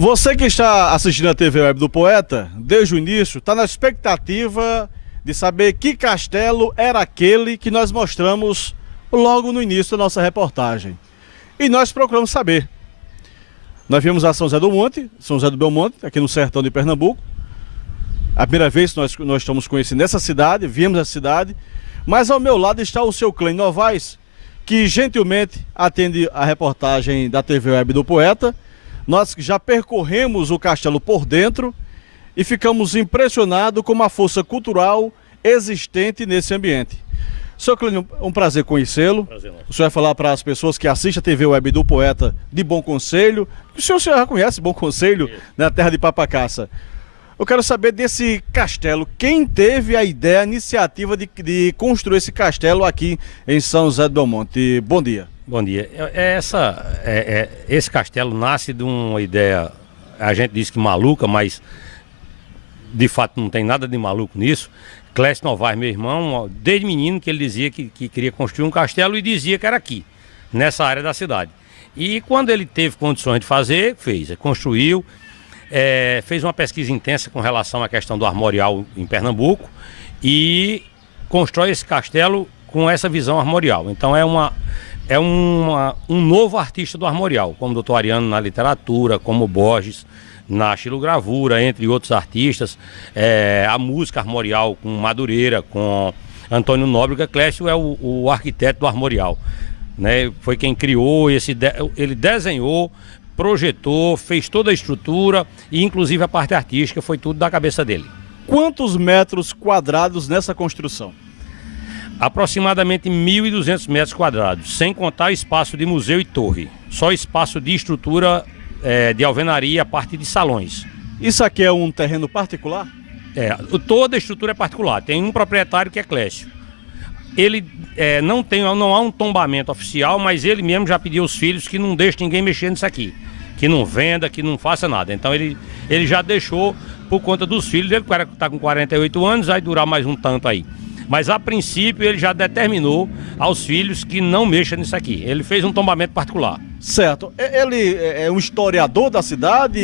Você que está assistindo a TV Web do Poeta, desde o início, está na expectativa de saber que castelo era aquele que nós mostramos logo no início da nossa reportagem. E nós procuramos saber. Nós viemos a São José do Monte, São José do Belmonte, aqui no sertão de Pernambuco. A primeira vez que nós estamos conhecendo essa cidade, viemos essa cidade, mas ao meu lado está o seu Clênio Novaes, que gentilmente atende a reportagem da TV Web do Poeta. Nós já percorremos o castelo por dentro e ficamos impressionados com a força cultural existente nesse ambiente. Seu Clênio, um prazer conhecê-lo. O senhor vai falar para as pessoas que assistem a TV Web do Poeta de Bom Conselho. O senhor já conhece Bom Conselho, na terra de Papacaça. Eu quero saber desse castelo. Quem teve a ideia, a iniciativa de construir esse castelo aqui em São José do Belmonte? Bom dia. Bom dia. Esse castelo nasce de uma ideia, a gente diz que maluca, mas de fato não tem nada de maluco nisso. Clécio Novaes, meu irmão, desde menino que ele dizia que queria construir um castelo e dizia que era aqui, nessa área da cidade. E quando ele teve condições de fazer, fez, construiu, fez uma pesquisa intensa com relação à questão do armorial em Pernambuco e constrói esse castelo com essa visão armorial. Então um novo artista do armorial, como o Dr. Ariano na literatura, como Borges na xilogravura, entre outros artistas, a música armorial com Madureira, com Antônio Nóbrega. Clécio é o arquiteto do armorial, né? Foi quem criou, ele desenhou, projetou, fez toda a estrutura e inclusive a parte artística foi tudo da cabeça dele. Quantos metros quadrados nessa construção? Aproximadamente 1.200 metros quadrados, sem contar espaço de museu e torre. Só espaço de estrutura de alvenaria, a parte de salões. Isso aqui é um terreno particular? Toda a estrutura é particular. Tem um proprietário que é Clécio. Ele não há um tombamento oficial, mas ele mesmo já pediu aos filhos que não deixe ninguém mexer nisso aqui. Que não venda, que não faça nada. Então ele já deixou por conta dos filhos dele, que está com 48 anos, vai durar mais um tanto aí. Mas a princípio ele já determinou aos filhos que não mexam nisso aqui. Ele fez um tombamento particular. Certo. Ele é um historiador da cidade?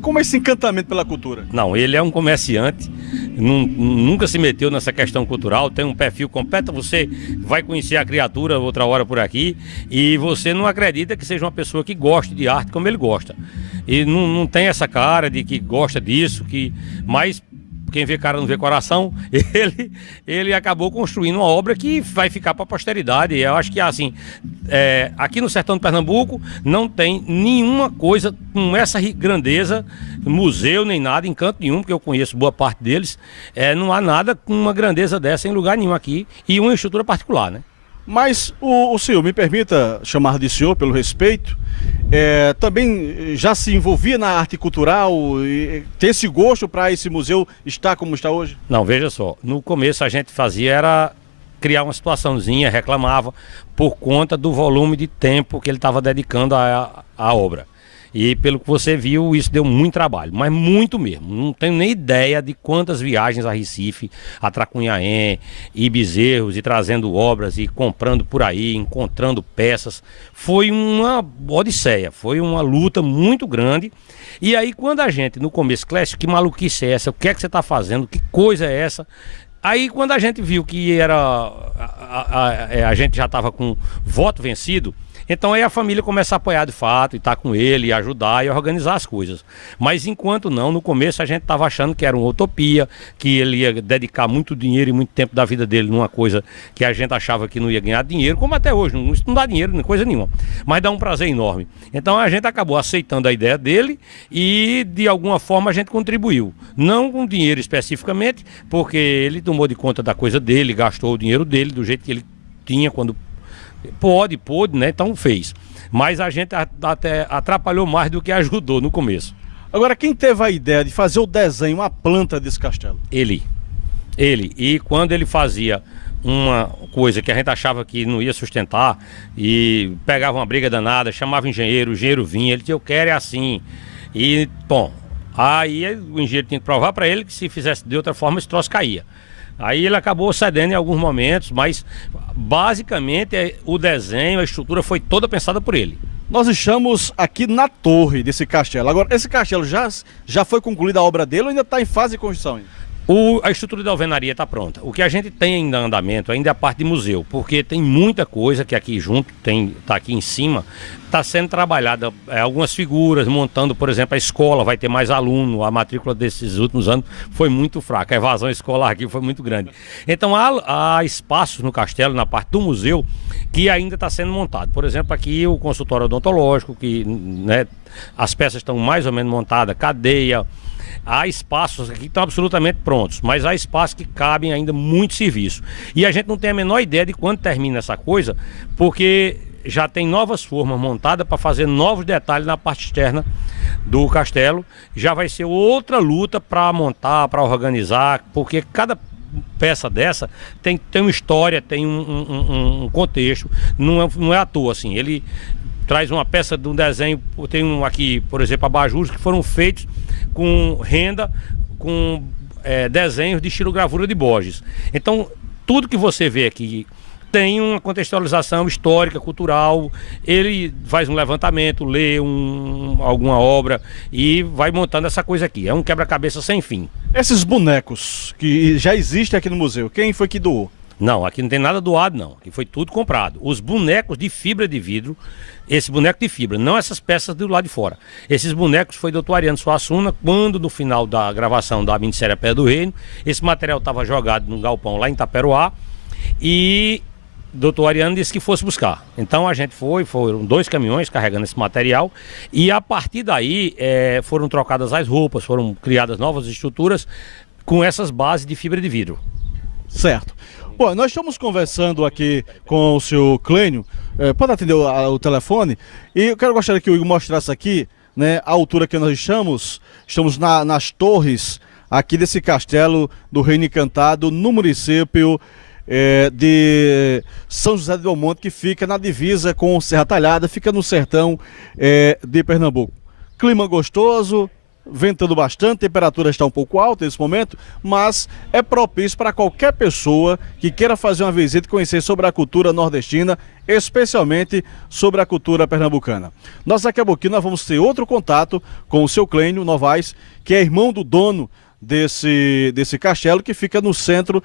Como é esse encantamento pela cultura? Não, ele é um comerciante, nunca se meteu nessa questão cultural, tem um perfil completo. Você vai conhecer a criatura outra hora por aqui e você não acredita que seja uma pessoa que goste de arte como ele gosta. E não tem essa cara de que gosta disso, mas quem vê cara não vê coração. Ele acabou construindo uma obra que vai ficar para a posteridade. Eu acho que assim, aqui no sertão de Pernambuco não tem nenhuma coisa com essa grandeza, museu nem nada, em canto nenhum, porque eu conheço boa parte deles. Não há nada com uma grandeza dessa em lugar nenhum aqui e uma estrutura particular, né? Mas o senhor, me permita chamar de senhor pelo respeito, também já se envolvia na arte cultural, ter esse gosto para esse museu estar como está hoje? Não, veja só, no começo a gente fazia era criar uma situaçãozinha, reclamava por conta do volume de tempo que ele estava dedicando à obra. E pelo que você viu, isso deu muito trabalho, mas muito mesmo. Não tenho nem ideia de quantas viagens a Recife, a Tracunhaém, e Bezerros, e trazendo obras, e comprando por aí, encontrando peças. Foi uma odisseia, foi uma luta muito grande. E aí quando a gente, no começo, Clécio, que maluquice é essa? O que é que você está fazendo? Que coisa é essa? Aí quando a gente viu que a gente já estava com voto vencido, então aí a família começa a apoiar de fato, e tá com ele, e ajudar e organizar as coisas. Mas enquanto não, no começo a gente estava achando que era uma utopia, que ele ia dedicar muito dinheiro e muito tempo da vida dele numa coisa que a gente achava que não ia ganhar dinheiro, como até hoje, isso não dá dinheiro, nem coisa nenhuma, mas dá um prazer enorme. Então a gente acabou aceitando a ideia dele e de alguma forma a gente contribuiu. Não com dinheiro especificamente, porque ele tomou de conta da coisa dele, gastou o dinheiro dele do jeito que ele tinha quando pôde, né? Então fez. Mas a gente até atrapalhou mais do que ajudou no começo. Agora, quem teve a ideia de fazer o desenho, a planta desse castelo? Ele. E quando ele fazia uma coisa que a gente achava que não ia sustentar e pegava uma briga danada, chamava o engenheiro vinha, ele dizia, eu quero é assim. E, bom, aí o engenheiro tinha que provar para ele que se fizesse de outra forma esse troço caía. Aí ele acabou cedendo em alguns momentos, mas basicamente o desenho, a estrutura foi toda pensada por ele. Nós estamos aqui na torre desse castelo. Agora, esse castelo já foi concluída a obra dele ou ainda está em fase de construção ainda? A estrutura da alvenaria está pronta. O que a gente tem ainda em andamento ainda é a parte de museu, porque tem muita coisa que aqui junto, está aqui em cima, está sendo trabalhada, algumas figuras, montando, por exemplo, a escola, vai ter mais aluno, a matrícula desses últimos anos foi muito fraca, a evasão escolar aqui foi muito grande. Então há espaços no castelo, na parte do museu, que ainda está sendo montado. Por exemplo, aqui o consultório odontológico, que né, as peças estão mais ou menos montadas, cadeia. Há espaços aqui que estão absolutamente prontos, mas há espaços que cabem ainda muito serviço. E a gente não tem a menor ideia de quando termina essa coisa, porque já tem novas formas montadas para fazer novos detalhes na parte externa do castelo. Já vai ser outra luta para montar, para organizar, porque cada peça dessa tem uma história, tem um contexto, não é à toa assim. Ele traz uma peça de um desenho, tem aqui, por exemplo, abajures que foram feitos com renda, com desenhos de estilo gravura de Borges. Então, tudo que você vê aqui tem uma contextualização histórica, cultural. Ele faz um levantamento, lê alguma obra e vai montando essa coisa aqui. É um quebra-cabeça sem fim. Esses bonecos que já existem aqui no museu, quem foi que doou? Não, aqui não tem nada doado não, aqui foi tudo comprado. Os bonecos de fibra de vidro, esse boneco de fibra, não essas peças do lado de fora. Esses bonecos foi do Dr. Ariano Suassuna, quando no final da gravação da minissérie A Pedra do Reino, esse material estava jogado num galpão lá em Taperoá e o Dr. Ariano disse que fosse buscar. Então a gente foram 2 caminhões carregando esse material e a partir daí foram trocadas as roupas, foram criadas novas estruturas com essas bases de fibra de vidro. Certo. Bom, nós estamos conversando aqui com o senhor Clênio, pode atender o telefone, e eu gostaria que o Igor mostrasse aqui, né, a altura que nós estamos nas torres aqui desse castelo do Reino Encantado, no município de São José de Belmonte, que fica na divisa com Serra Talhada, fica no sertão de Pernambuco. Clima gostoso, ventando bastante, a temperatura está um pouco alta nesse momento, mas é propício para qualquer pessoa que queira fazer uma visita e conhecer sobre a cultura nordestina, especialmente sobre a cultura pernambucana. Nós daqui a pouquinho nós vamos ter outro contato com o seu Clênio Novaes, que é irmão do dono desse castelo, que fica no centro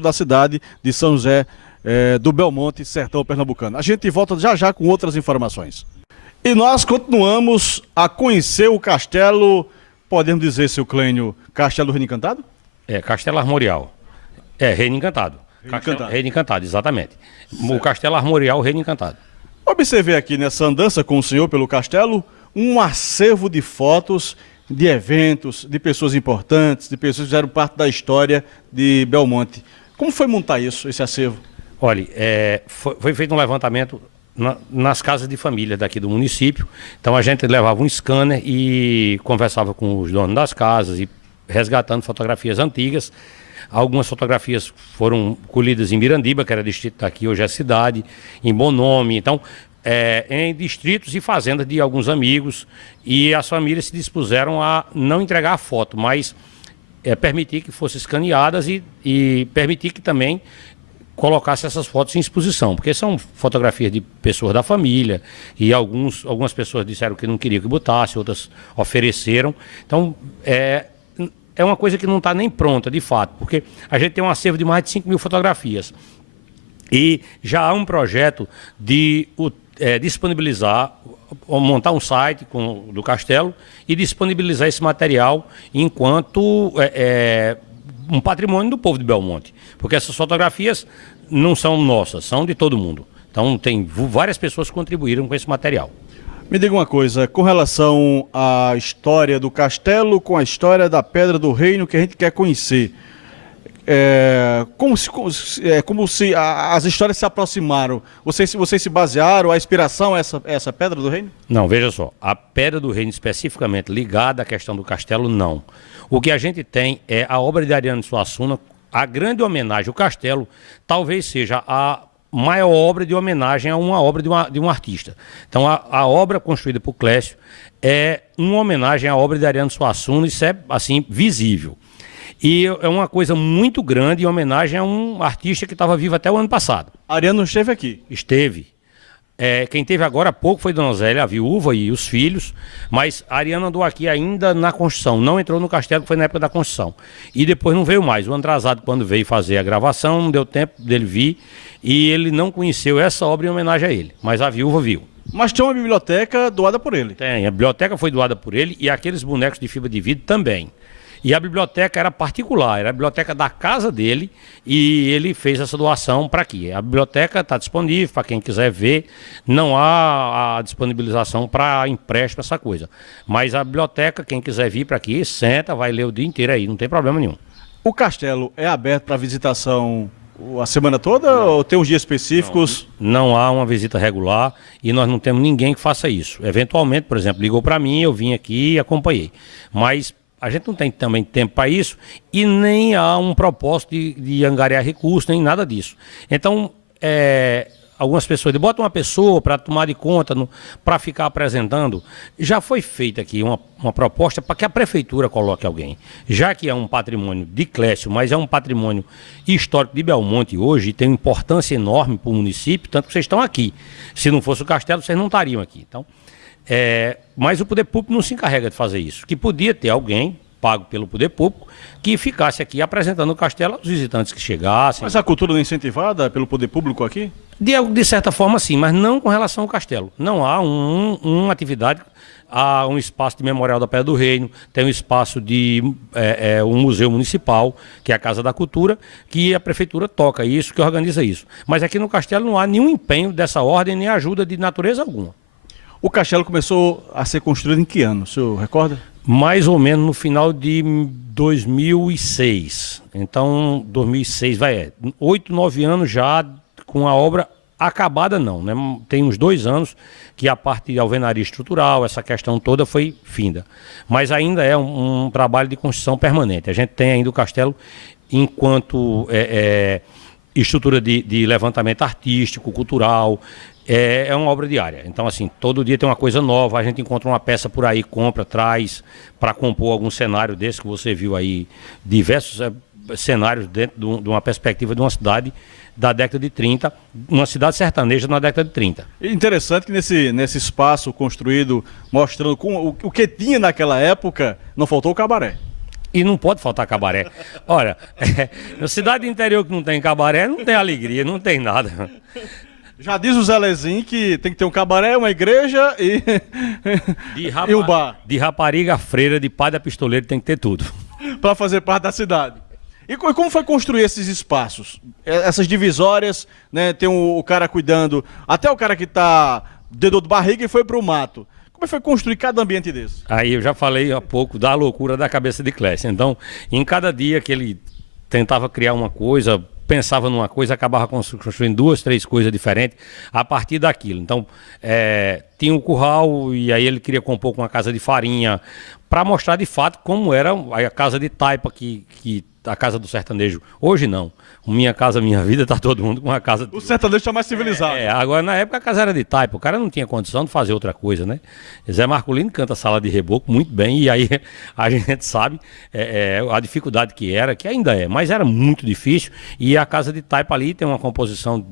da cidade de São José do Belmonte, sertão pernambucano. A gente volta já com outras informações. E nós continuamos a conhecer o castelo, podemos dizer, seu Clênio, Castelo do Reino Encantado? Castelo Armorial. Reino Encantado. Reino Encantado, exatamente. O Castelo Armorial, Reino Encantado. Observei aqui nessa andança com o senhor pelo castelo um acervo de fotos, de eventos, de pessoas importantes, de pessoas que fizeram parte da história de Belmonte. Como foi montar esse acervo? Olha, foi feito um levantamento nas casas de família daqui do município. Então a gente levava um scanner e conversava com os donos das casas e resgatando fotografias antigas. Algumas fotografias foram colhidas em Mirandiba, que era distrito daqui, hoje é cidade, em Bom Nome. Então, em distritos e fazendas de alguns amigos, e as famílias se dispuseram a não entregar a foto, mas permitir que fossem escaneadas e permitir que também colocasse essas fotos em exposição, porque são fotografias de pessoas da família e algumas pessoas disseram que não queriam que botasse, outras ofereceram. Então, é uma coisa que não está nem pronta, de fato, porque a gente tem um acervo de mais de 5.000 fotografias. E já há um projeto de disponibilizar, montar um site do Castelo e disponibilizar esse material enquanto um patrimônio do povo de Belmonte. Porque essas fotografias não são nossas, são de todo mundo. Então tem várias pessoas que contribuíram com esse material. Me diga uma coisa, com relação à história do castelo, com a história da Pedra do Reino que a gente quer conhecer, como se as histórias se aproximaram? Vocês se basearam, a inspiração é essa Pedra do Reino? Não, veja só, a Pedra do Reino especificamente ligada à questão do castelo, não. O que a gente tem é a obra de Ariano Suassuna, a grande homenagem. O castelo talvez seja a maior obra de homenagem a uma obra de um artista. Então a obra construída por Clécio é uma homenagem à obra de Ariano Suassuna, isso é assim visível. E é uma coisa muito grande em homenagem a um artista que estava vivo até o ano passado. Ariano esteve aqui? Esteve. Quem teve agora há pouco foi Dona Zélia, a viúva e os filhos, mas a Ariana andou aqui ainda na construção, não entrou no castelo, que foi na época da construção. E depois não veio mais. O Andrasado, quando veio fazer a gravação, não deu tempo dele vir e ele não conheceu essa obra em homenagem a ele, mas a viúva viu. Mas tinha uma biblioteca doada por ele. Tem, a biblioteca foi doada por ele e aqueles bonecos de fibra de vidro também. E a biblioteca era particular, era a biblioteca da casa dele e ele fez essa doação para aqui. A biblioteca está disponível para quem quiser ver, não há a disponibilização para empréstimo, essa coisa. Mas a biblioteca, quem quiser vir para aqui, senta, vai ler o dia inteiro aí, não tem problema nenhum. O castelo é aberto para visitação a semana toda ou tem uns dias específicos? Não há uma visita regular e nós não temos ninguém que faça isso. Eventualmente, por exemplo, ligou para mim, eu vim aqui e acompanhei. Mas a gente não tem também tempo para isso e nem há um propósito de angariar recursos, nem nada disso. Então, algumas pessoas botam uma pessoa para tomar de conta, para ficar apresentando. Já foi feita aqui uma proposta para que a prefeitura coloque alguém. Já que é um patrimônio de Clécio, mas é um patrimônio histórico de Belmonte hoje, e tem uma importância enorme para o município, tanto que vocês estão aqui. Se não fosse o castelo, vocês não estariam aqui. Então, mas o poder público não se encarrega de fazer isso. Que podia ter alguém pago pelo poder público que ficasse aqui apresentando o castelo aos visitantes que chegassem. Mas a cultura não é incentivada pelo poder público aqui? De certa forma, sim, mas não com relação ao castelo. Não há uma atividade. Há um espaço de memorial da Pedra do Reino, tem um espaço de um museu municipal, que é a Casa da Cultura, que a prefeitura toca isso, que organiza isso. Mas aqui no castelo não há nenhum empenho dessa ordem, nem ajuda de natureza alguma. O castelo começou a ser construído em que ano, o senhor recorda? Mais ou menos no final de 2006. Então, 2006, 8, 9 anos já com a obra acabada não, né? Tem uns 2 anos que a parte de alvenaria estrutural, essa questão toda foi finda. Mas ainda é um trabalho de construção permanente. A gente tem ainda o castelo enquanto estrutura de levantamento artístico, cultural. É uma obra diária. Então, assim, todo dia tem uma coisa nova, a gente encontra uma peça por aí, compra, traz, para compor algum cenário desse que você viu aí, diversos cenários dentro de uma perspectiva de uma cidade da década de 30, uma cidade sertaneja na década de 30. Interessante que nesse espaço construído, mostrando o que tinha naquela época, não faltou o cabaré. E não pode faltar cabaré. Olha, na cidade interior que não tem cabaré, não tem alegria, não tem nada. Já diz o Zé Lezinho que tem que ter um cabaré, uma igreja e um bar. De rapariga, freira, de padre a pistoleiro, tem que ter tudo. Para fazer parte da cidade. E como foi construir esses espaços? Essas divisórias, né? Tem o cara cuidando, até o cara que tá de dor de barriga e foi pro mato. Como foi construir cada ambiente desse? Aí eu já falei há pouco da loucura da cabeça de Clécio. Então, em cada dia que ele tentava criar uma coisa, pensava numa coisa, acabava construindo 2, 3 coisas diferentes a partir daquilo. Então, tinha um curral e aí ele queria compor com uma casa de farinha para mostrar de fato como era a casa de taipa, que a casa do sertanejo. Hoje não. Minha Casa Minha Vida, tá todo mundo com uma casa... O sertanejo está mais civilizado. Agora na época a casa era de taipa, o cara não tinha condição de fazer outra coisa, né? Zé Marculino canta Sala de Reboco muito bem e aí a gente sabe a dificuldade que era, que ainda é, mas era muito difícil e a casa de taipa ali tem uma composição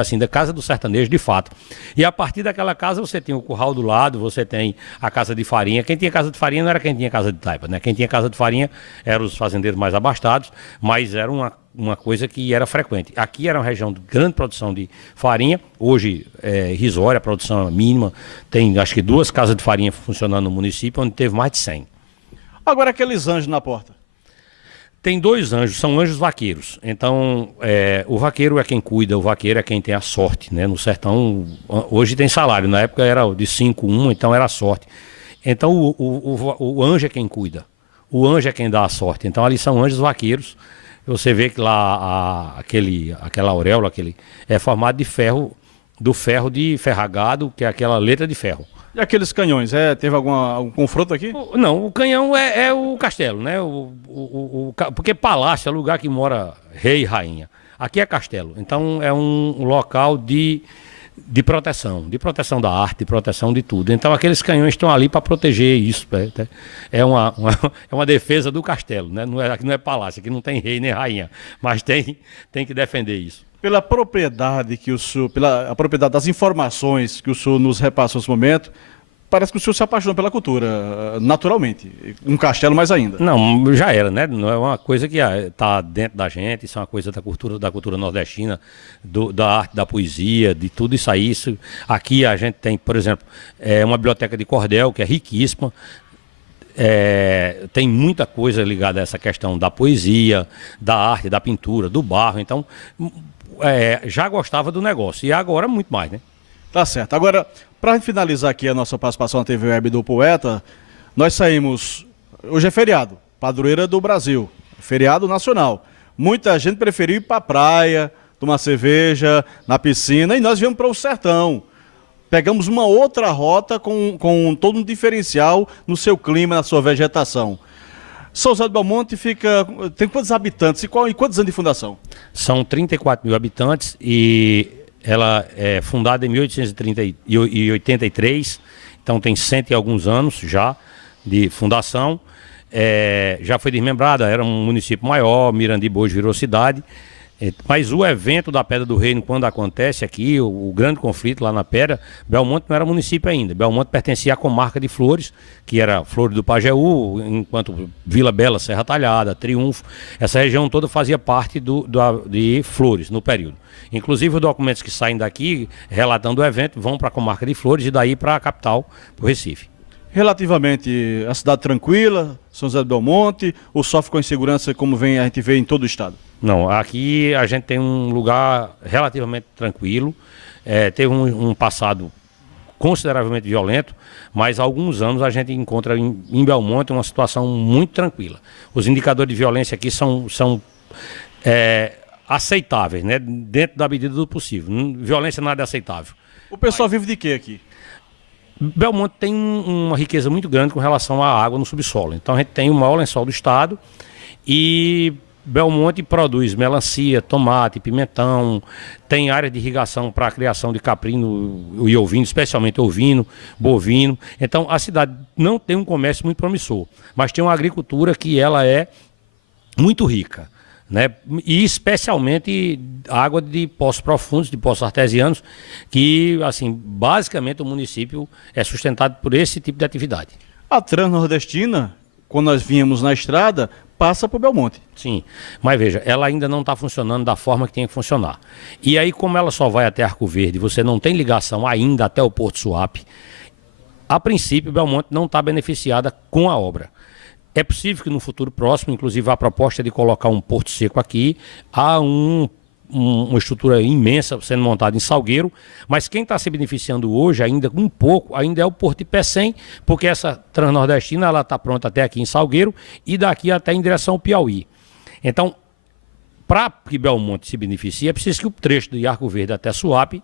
assim, da casa do sertanejo de fato. E a partir daquela casa você tem o curral do lado, você tem a casa de farinha. Quem tinha casa de farinha não era quem tinha casa de taipa, né? Quem tinha casa de farinha eram os fazendeiros mais abastados, mas era uma coisa que era frequente. Aqui era uma região de grande produção de farinha, hoje é irrisória, a produção é mínima, tem acho que 2 casas de farinha funcionando no município, onde teve mais de 100. Agora aqueles anjos na porta. Tem 2 anjos, são anjos vaqueiros. Então, o vaqueiro é quem cuida, o vaqueiro é quem tem a sorte, né? No sertão, hoje tem salário, na época era de 5-1, então era a sorte. Então, o anjo é quem cuida, o anjo é quem dá a sorte. Então, ali são anjos vaqueiros. Você vê que lá aquela auréola é formado de ferro, do ferro de ferragado, que é aquela letra de ferro. E aqueles canhões, teve algum confronto aqui? Não, o canhão é o castelo, né? Porque palácio é lugar que mora rei e rainha. Aqui é castelo, então é um local de de proteção da arte, de proteção de tudo. Então aqueles canhões estão ali para proteger isso. É é uma defesa do castelo, né? Aqui não é palácio, aqui não tem rei nem rainha, mas tem que defender isso. Pela propriedade que o senhor, pela a propriedade das informações que o senhor nos repassou nesse momento, parece que o senhor se apaixonou pela cultura, naturalmente. Um castelo mais ainda. Não, já era, né? Não é uma coisa que está dentro da gente, isso é uma coisa da cultura nordestina, da arte, da poesia, de tudo isso aí. Aqui a gente tem, por exemplo, uma biblioteca de cordel, que é riquíssima. Tem muita coisa ligada a essa questão da poesia, da arte, da pintura, do barro. Então, já gostava do negócio. E agora muito mais, né? Tá certo. Agora, para finalizar aqui a nossa participação na TV Web do Poeta, nós saímos. Hoje é feriado, padroeira do Brasil, feriado nacional. Muita gente preferiu ir para a praia, tomar cerveja, na piscina, e nós viemos para o sertão. Pegamos uma outra rota com todo um diferencial no seu clima, na sua vegetação. São José do Belmonte tem quantos habitantes e quantos anos de fundação? São 34 mil habitantes e ela é fundada em 1883, então tem 100 e alguns anos já de fundação. Já foi desmembrada, era um município maior, Mirandiba hoje virou cidade. Mas o evento da Pedra do Reino, quando acontece aqui, o grande conflito lá na Pedra, Belmonte não era município ainda. Belmonte pertencia à comarca de Flores, que era Flores do Pajeú, enquanto Vila Bela, Serra Talhada, Triunfo. Essa região toda fazia parte de Flores no período. Inclusive os documentos que saem daqui, relatando o evento, vão para a comarca de Flores e daí para a capital, para o Recife. Relativamente à cidade tranquila, São José do Belmonte, ou sofre com insegurança como a gente vê em todo o estado? Não, aqui a gente tem um lugar relativamente tranquilo, teve um passado consideravelmente violento, mas há alguns anos a gente encontra em Belmonte uma situação muito tranquila. Os indicadores de violência aqui são aceitáveis, né? Dentro da medida do possível. Violência nada é aceitável. O pessoal vive de quê aqui? Belmonte tem uma riqueza muito grande com relação à água no subsolo. Então a gente tem o maior lençol do estado e Belmonte produz melancia, tomate, pimentão, tem área de irrigação para a criação de caprino e ovino, especialmente ovino, bovino. Então a cidade não tem um comércio muito promissor, mas tem uma agricultura que ela é muito rica, né? E especialmente água de poços profundos, de poços artesianos, que assim, basicamente o município é sustentado por esse tipo de atividade. A Transnordestina, quando nós vínhamos na estrada, passa por Belmonte. Sim, mas veja, ela ainda não está funcionando da forma que tem que funcionar. E aí, como ela só vai até Arco Verde, você não tem ligação ainda até o Porto Suape, a princípio, Belmonte não está beneficiada com a obra. É possível que no futuro próximo, inclusive a proposta de colocar um porto seco aqui, há uma estrutura imensa sendo montada em Salgueiro, mas quem está se beneficiando hoje ainda um pouco, ainda é o Porto de Pecém, porque essa Transnordestina ela está pronta até aqui em Salgueiro e daqui até em direção ao Piauí. Então, para que Belmonte se beneficie, é preciso que o trecho de Arco Verde até Suape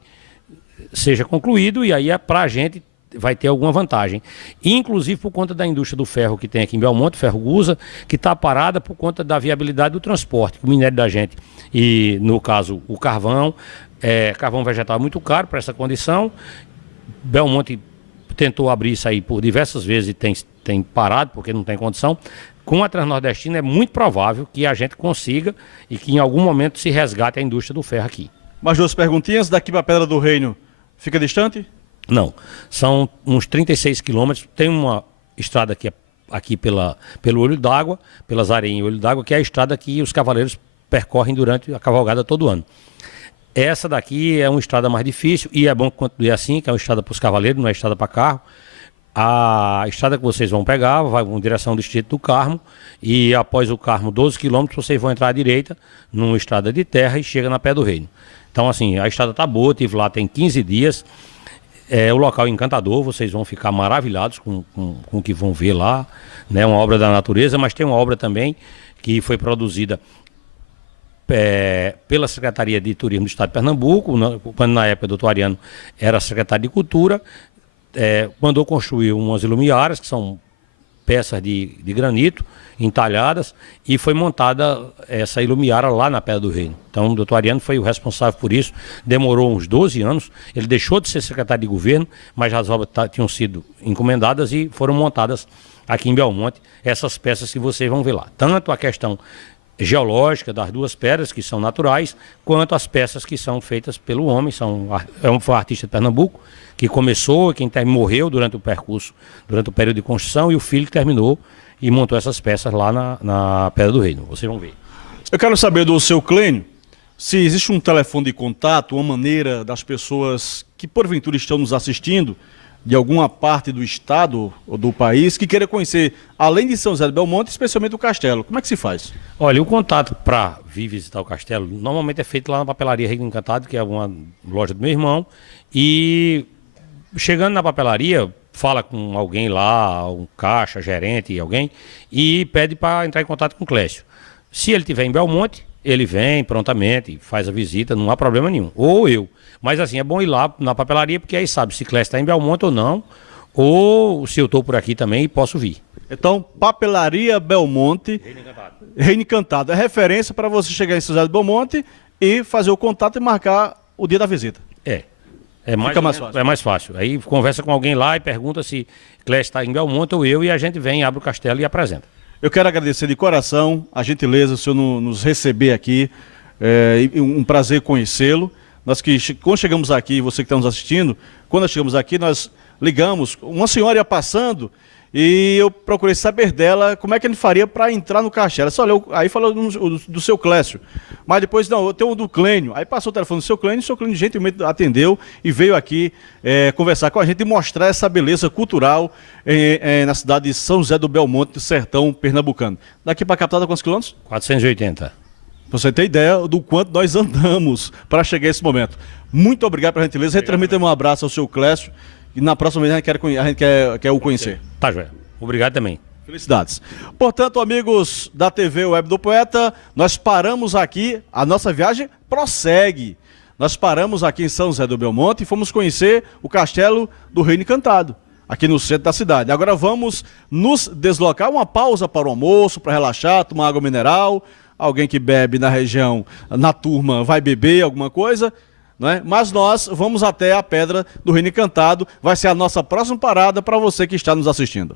seja concluído e aí para a gente vai ter alguma vantagem. Inclusive por conta da indústria do ferro que tem aqui em Belmonte, Ferro Gusa, que está parada por conta da viabilidade do transporte, o minério da gente e, no caso, o carvão. Carvão vegetal é muito caro para essa condição. Belmonte tentou abrir isso aí por diversas vezes e tem parado porque não tem condição. Com a Transnordestina é muito provável que a gente consiga e que em algum momento se resgate a indústria do ferro aqui. Mais duas perguntinhas, daqui para a Pedra do Reino, fica distante? Não, são uns 36 quilômetros, tem uma estrada aqui pelo Olho d'Água, pelas areinhas Olho d'Água, que é a estrada que os cavaleiros percorrem durante a cavalgada todo ano. Essa daqui é uma estrada mais difícil e é bom que continue assim, que é uma estrada para os cavaleiros, não é estrada para carro. A estrada que vocês vão pegar vai em direção ao distrito do Carmo e após o Carmo, 12 quilômetros, vocês vão entrar à direita numa estrada de terra e chega na Pedra do Reino. Então assim, a estrada está boa, estive lá tem 15 dias. O local é encantador, vocês vão ficar maravilhados com o que vão ver lá, né? Uma obra da natureza, mas tem uma obra também que foi produzida pela Secretaria de Turismo do Estado de Pernambuco, quando na época do Dr. Ariano era secretário de Cultura, mandou construir umas ilumiárias, que são peças de granito, entalhadas e foi montada essa Ilumiara lá na Pedra do Reino. Então o doutor Ariano foi o responsável por isso, demorou uns 12 anos, ele deixou de ser secretário de governo, mas as obras tinham sido encomendadas e foram montadas aqui em Belmonte, essas peças que vocês vão ver lá. Tanto a questão geológica das duas pedras, que são naturais, quanto as peças que são feitas pelo homem. Foi um artista de Pernambuco que começou, quem morreu durante o percurso, durante o período de construção, e o filho que terminou e montou essas peças lá na Pedra do Reino. Vocês vão ver. Eu quero saber do seu Clênio, se existe um telefone de contato, uma maneira das pessoas que porventura estão nos assistindo, de alguma parte do estado ou do país, que queira conhecer, além de São José do Belmonte, especialmente o castelo. Como é que se faz? Olha, o contato para vir visitar o castelo, normalmente é feito lá na papelaria Reino Encantado, que é uma loja do meu irmão, e chegando na papelaria, fala com alguém lá, um caixa, gerente, alguém, e pede para entrar em contato com o Clécio. Se ele estiver em Belmonte, ele vem prontamente, faz a visita, não há problema nenhum. Ou eu. Mas assim, é bom ir lá na papelaria, porque aí sabe se o Clécio está em Belmonte ou não, ou se eu estou por aqui também e posso vir. Então, Papelaria Belmonte, Reino Encantado. É referência para você chegar em São José do Belmonte e fazer o contato e marcar o dia da visita. Fica mais fácil. É mais fácil. Aí conversa com alguém lá e pergunta se Clécio está em Belmonte ou eu, e a gente vem, abre o castelo e apresenta. Eu quero agradecer de coração a gentileza, o senhor nos receber aqui. É um prazer conhecê-lo. Quando chegamos aqui, você que está nos assistindo, quando nós chegamos aqui, nós ligamos, uma senhora ia passando e eu procurei saber dela como é que ele faria para entrar no castelo. Aí falou do seu Clécio, mas depois, não, eu tenho o do Clênio. Aí passou o telefone do seu Clênio, e o seu Clênio gentilmente atendeu e veio aqui conversar com a gente e mostrar essa beleza cultural na cidade de São José do Belmonte, do sertão pernambucano. Daqui para a capital, quantos quilômetros? 480. Pra você ter ideia do quanto nós andamos para chegar a esse momento. Muito obrigado pela gentileza. Retransmita um abraço ao seu Clécio e na próxima vez a gente quer o conhecer. Tá, Joé. Obrigado também. Felicidades. Portanto, amigos da TV Web do Poeta, nós paramos aqui, a nossa viagem prossegue. Nós paramos aqui em São José do Belmonte e fomos conhecer o Castelo do Reino Encantado, aqui no centro da cidade. Agora vamos nos deslocar, uma pausa para o almoço, para relaxar, tomar água mineral. Alguém que bebe na região, na turma, vai beber alguma coisa, né? Mas nós vamos até a Pedra do Reino Encantado, vai ser a nossa próxima parada para você que está nos assistindo.